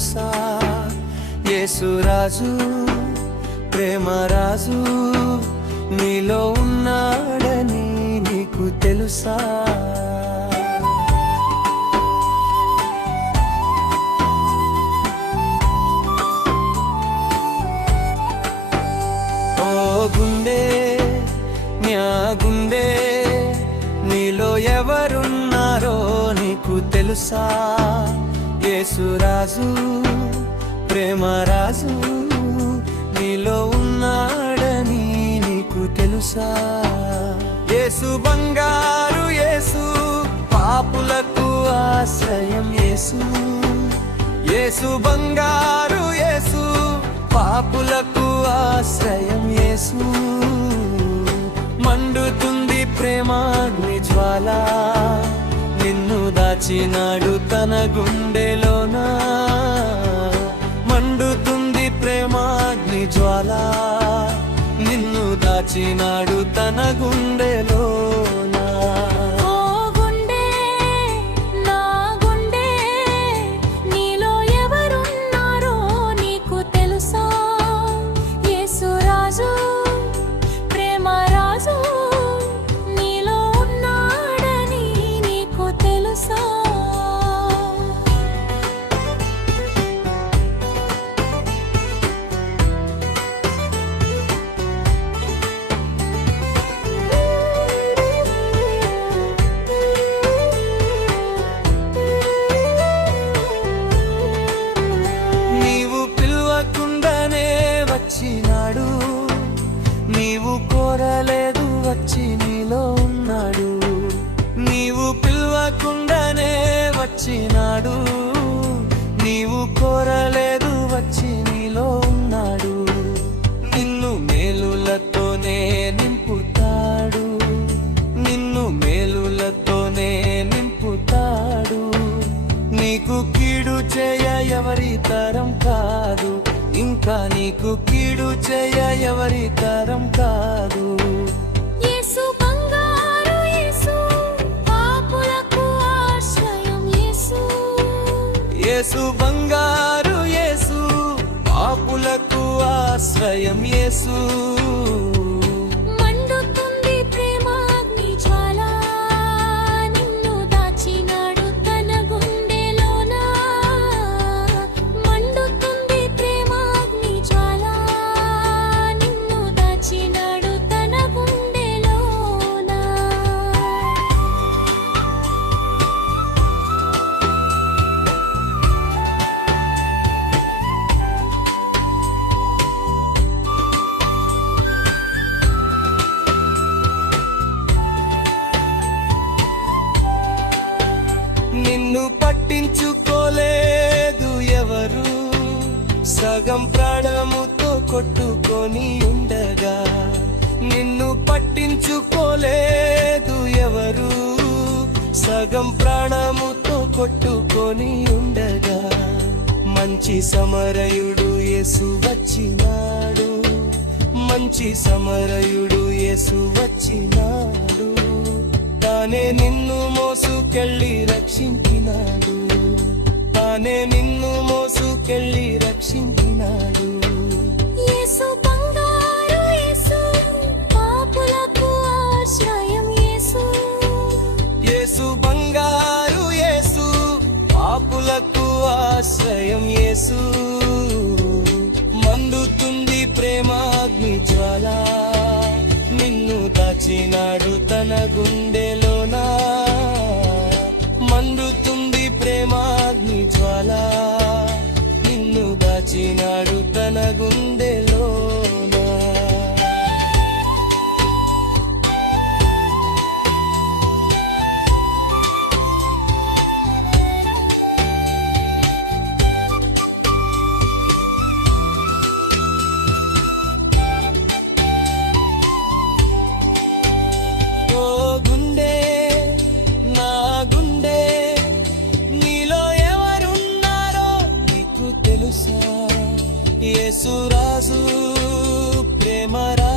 తెలుసా? యేసురాజు ప్రేమరాజు నీలో ఉన్నాడని నీకు తెలుసా? ఓ గుండె న్యా గుండె నీలో ఎవరున్నారో నీకు తెలుసా? యేసురాజు ప్రేమరాజు నీలో ఉన్నాడని నీకు తెలుసా? యేసు బంగారు యేసు పాపులకు ఆశ్రయం యేసు. యేసు బంగారు యేసు పాపులకు ఆశ్రయం యేసు. మండుతుంది ప్రేమాగ్ని జ్వాల నిన్ను దాచినాడు తన గుండెలోనా. మండుతుంది ప్రేమాగ్ని జ్వాల నిన్ను దాచినాడు తన గుండెలోనా. నీవు కోరలేదు వచ్చి నీలో ఉన్నాడు. నీవు పిలవకుండానే వచ్చినాడు. నీవు కోరలేదు వచ్చి నీలో ఉన్నాడు. నిన్ను మేలులతోనే నింపుతాడు. నిన్ను మేలులతోనే నింపుతాడు. నీకు కీడు చేయ ఎవరి తరం కాదు. ఇంకా నీకు కీడు చేయ ఎవరి తరం కాదు. యేసు బంగారు యేసు పాపులకు ఆశ్రయం యేసు. యేసు బంగారు యేసు పాపులకు ఆశ్రయం యేసు. మండుతుంది ప్రేమాగ్ని జ్వాల నిన్ను దాచినాడు తన గుండెలోనా. మండుతుంది ప్రేమాగ్ని జ్వాల నిన్ను దాచినాడు తన గుండెలోనా. నిన్ను పట్టించుకోలేదు ఎవరు. సగం ప్రాణముతో కొట్టుకొని ఉండగా. నిన్ను పట్టించుకోలేదు ఎవరు. సగం ప్రాణముతో కొట్టుకొని ఉండగా. మంచి సమరయుడు యేసు వచ్చినాడు. మంచి సమరయుడు యేసు వచ్చినాడు. తానే నిన్ను మోసుకెళ్ళి రక్షించినాడు. తానే నిన్ను మోసుకెళ్ళి రక్షించినాడు. యేసు బంగారు యేసు పాపులకు ఆశ్రయం యేసు. యేసు బంగారు యేసు పాపులకు ఆశ్రయం యేసు. మండుతుంది ప్రేమాగ్ని జ్వాల నిన్ను దాచినాడు తన గుండెలోనా. మండుతుంది ప్రేమాగ్ని జ్వాల నిన్ను దాచినాడు తన గుండెలోనా. ఓ గుండె నా గుండె నీలో ఎవరున్నారో నీకు తెలుసా? యేసురాజు ప్రేమరాజు